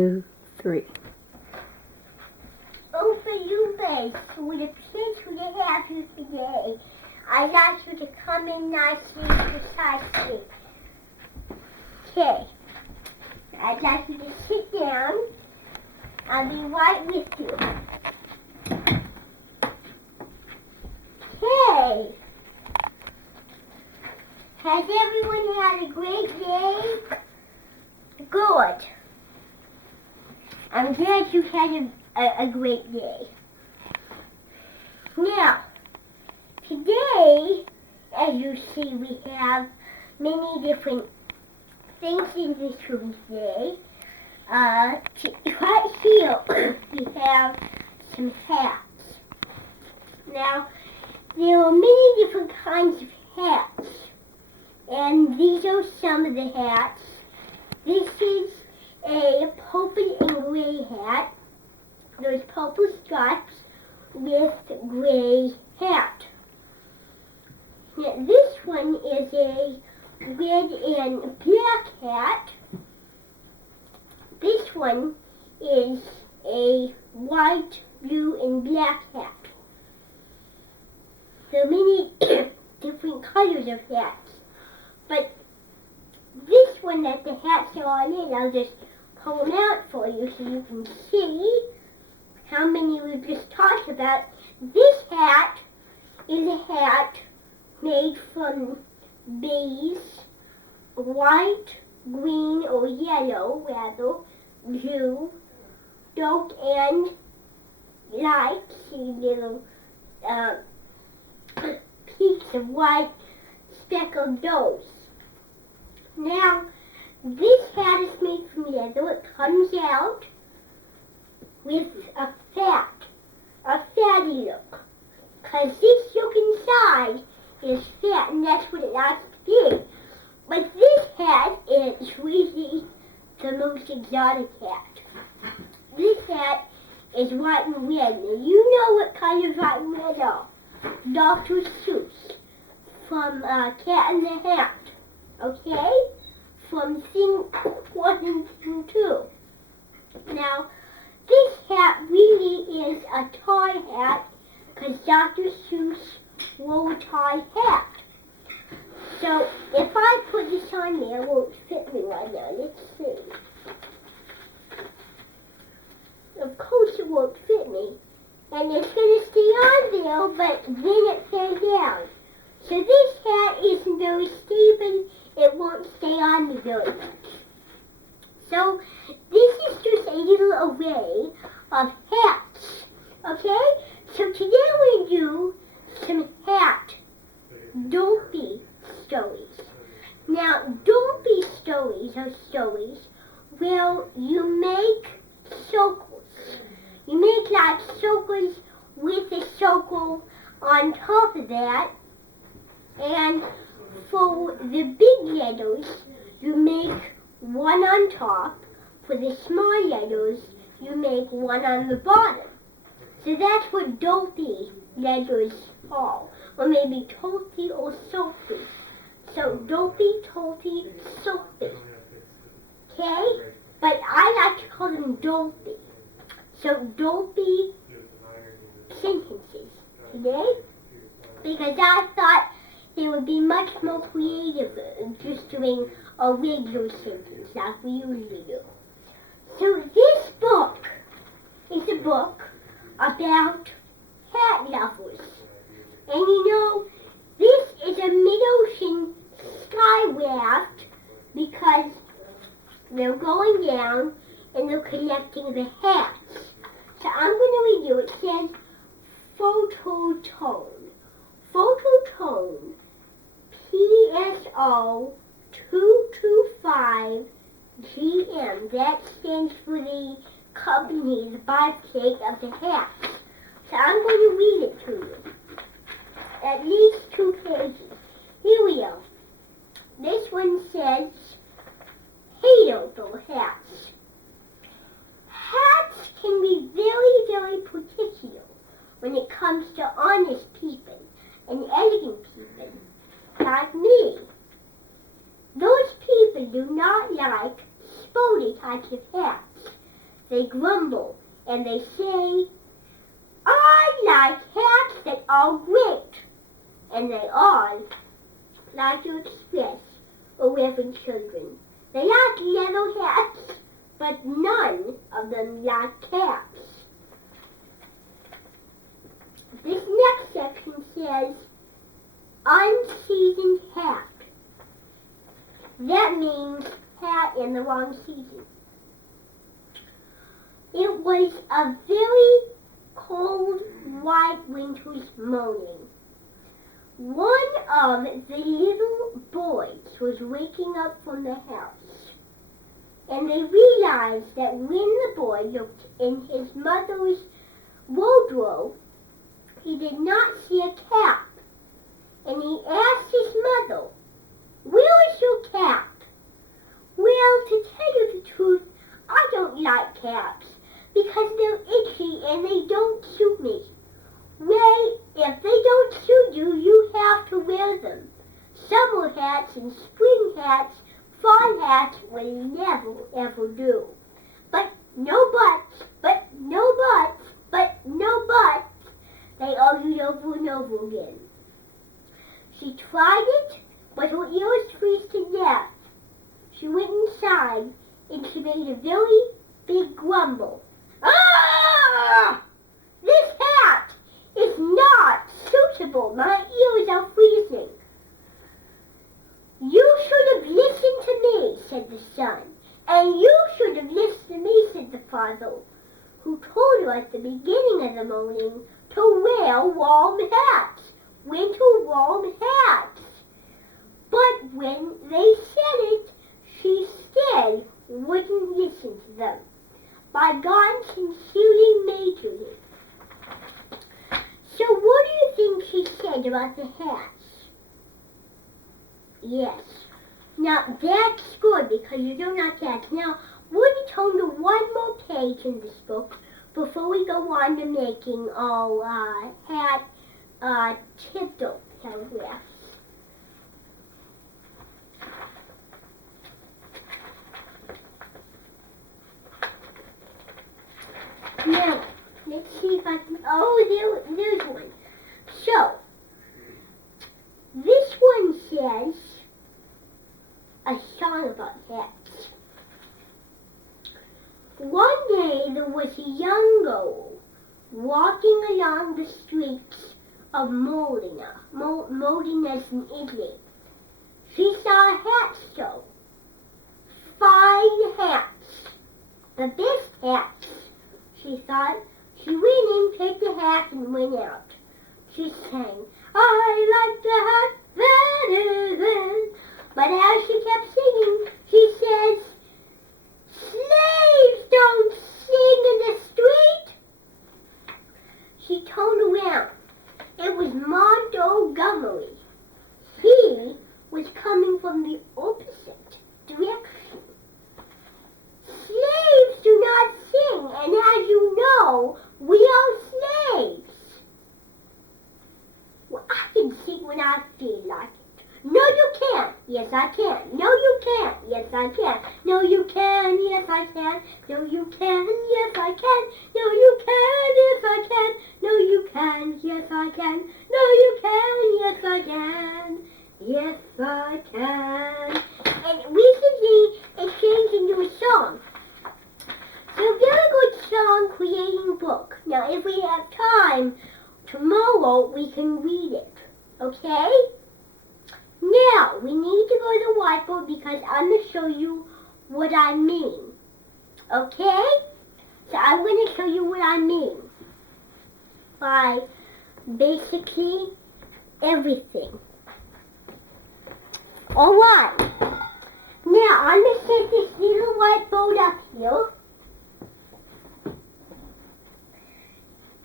2, 3. Open your base with a pitch we have you today. I'd like you to come in nicely and precisely. Okay. I'd like you to sit down. I'll be right with you. Okay. Has everyone had a great day? Good. I'm glad you had a great day. Now, today, as you see, we have many different things in this room today. Right here, we have some hats. Now, there are many different kinds of hats, and these are some of the hats. This is a purple and gray hat. There's purple stripes with gray hat. Now, this one is a red and black hat. This one is a white, blue, and black hat. There are many different colors of hats, but this one that the hats are on in, I'll just pull them out for you so you can see how many we've just talked about. This hat is a hat made from base, white, green, or yellow, rather, blue, dark, and light. See little peaks of white speckled dots. Now, this hat is made from leather. It comes out with a fatty look. Because this look inside is fat, and that's what it likes to be. But this hat is really the most exotic hat. This hat is white and red. Now, you know what colors white and red are. Dr. Seuss from Cat in the Hat. Okay? From Thing 1 and Thing 2. Now, this hat really is a tie hat because Dr. Seuss wore a tie hat. So, if I put this on there, it won't fit me right now. Let's see. Of course it won't fit me. And it's going to stay on there, but then it fell down. So this hat isn't very stable. It won't stay on me very much. So this is just a little array of hats. Okay? So today we're going to do some hat dopey stories. Now, dopey stories are stories where you make circles. You make like circles with a circle on top of that. And for the big letters, you make one on top. For the small letters, you make one on the bottom. So that's what dopey letters are. Or maybe toty or soapy. So dopey, toty, soapy. Okay? But I like to call them dopey. So dopey sentences today. Because I thought they would be much more creative just doing a regular sentence like we usually do. So this book is a book about hat lovers. And you know, this is a mid-ocean skywraft because they're going down and they're collecting the hats. So I'm going to read you. It says Phototone. Phototone PSO 225 GM. That stands for the company, the birthday of the hats. So I'm going to read it to you. At least 2 pages. Here we go. This one says, hateable hats. Hats can be very, very particular when it comes to honest people and elegant people like me. Those people do not like sporty types of hats they grumble and they say, I like hats that are great. And they all like to express or reverend children. They like yellow hats, but none of them like caps. This next section says, unseasoned hat. That means hat in the wrong season. It was a very cold, white winter's morning. One of the little boys was waking up from the house, and they realized that when the boy looked in his mother's wardrobe, he did not see a cap, and he asked his mother, where is your cap? Well, to tell you the truth, I don't like caps because they're itchy and they don't suit me. Well, if they don't suit you, you have to wear them. Summer hats and spring hats, fall hats will never ever do. But no buts, but no buts, but no buts. They argued over and over again. She tried it, but her ears freezed to death. She went inside and she made a very big grumble. Ah! This hat is not suitable. My ears are freezing. You should have listened to me, said the son. And you should have listened to me, said the father, who told her at the beginning of the morning to wear warm hats, winter warm hats. But when they said it, she still wouldn't listen to them. By God, sincerely Majorly. So what do you think she said about the hats? Yes. Now that's good because you don't like hats. Now we're going to turn to one more page in this book before we go on to making our hat tipped-up paragraphs. Now, let's see if I can, there's one. So, this one says a song about hats. One day there was a young girl walking along the streets of Modena. Modena's in Italy. She saw a hat show. Fine hats. The best hats. She thought. She went in, picked a hat, and went out. She sang, I like the hat that is in. But as she kept singing, she says, slaves don't sing in the street. She turned around. It was Montgomery. He was coming from the opposite direction. Slaves do not sing, and as you know, we are slaves. Well, I can sing when I feel like it. No, you can't. Yes, I can. No, you can't. Yes, I can. No, you can. Yes, I can. No, you can. Yes, I can. No, you can. Yes, I can. No, you can. Yes, I can. No, you can. Yes, I can. Yes, I can. And recently, it changed into a song. So a very good song creating book. Now, if we have time, tomorrow we can read it. Okay? Now, we need to go to the whiteboard because I'm going to show you what I mean. Okay? So I'm going to show you what I mean by basically everything. Alright. Now, I'm going to set this little whiteboard up here.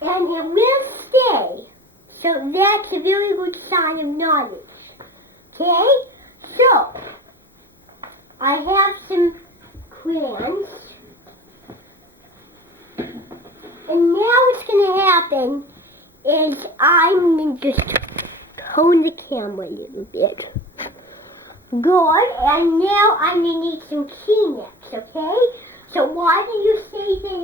And it will stay. So that's a very good sign of knowledge. Okay? So, I have some crayons. And now what's going to happen is I'm going to just tone the camera a little bit. Good. And now I'm going to need some Kleenex, okay? So why do you say that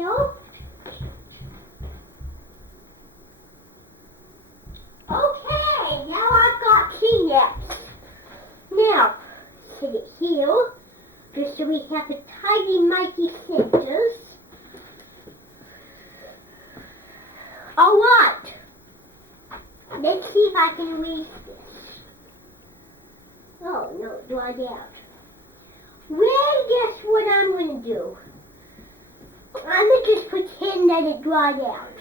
erase this. Oh, no, it dried out. Well, guess what I'm going to do? I'm going to just pretend that it dried out.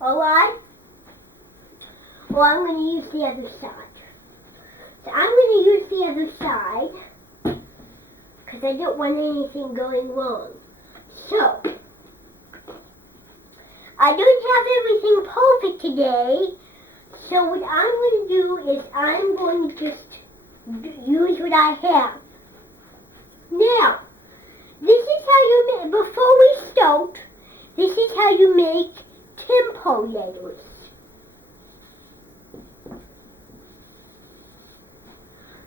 Alright? Well, I'm going to use the other side. So I'm going to use the other side because I don't want anything going wrong. So, I don't have everything perfect today, so what I'm going to do is I'm going to just use what I have. Now, this is how you make, before we start, this is how you make tempo letters.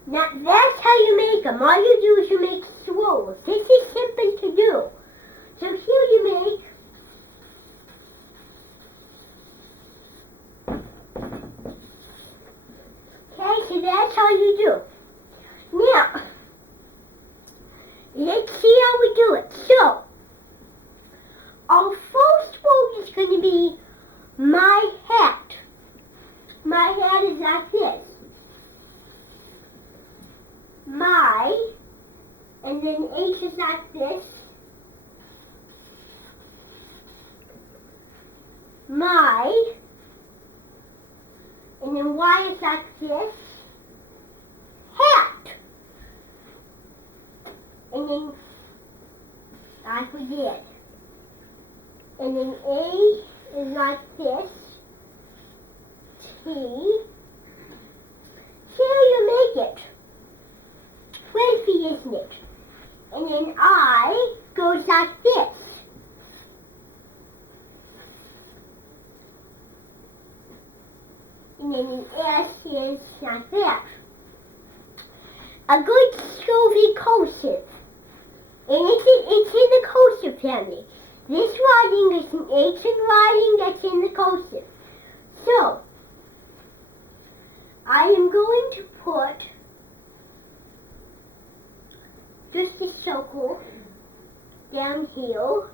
Now, that's how you make them. All you do is you make swirls. This is simple to do. So here you make so that's how you do. Now, let's see how we do it. So, our first word is going to be my hat. My hat is like this. My, and then H is like this. My, and then Y is like this. Hat. And then, I forget. And then A is like this. T. Here you make it. Fluffy, isn't it? And then I goes like this. And then the S is like that. A good Soviet cursive. And it's in the cursive family. This writing is an ancient writing that's in the cursive. So, I am going to put just a circle down here.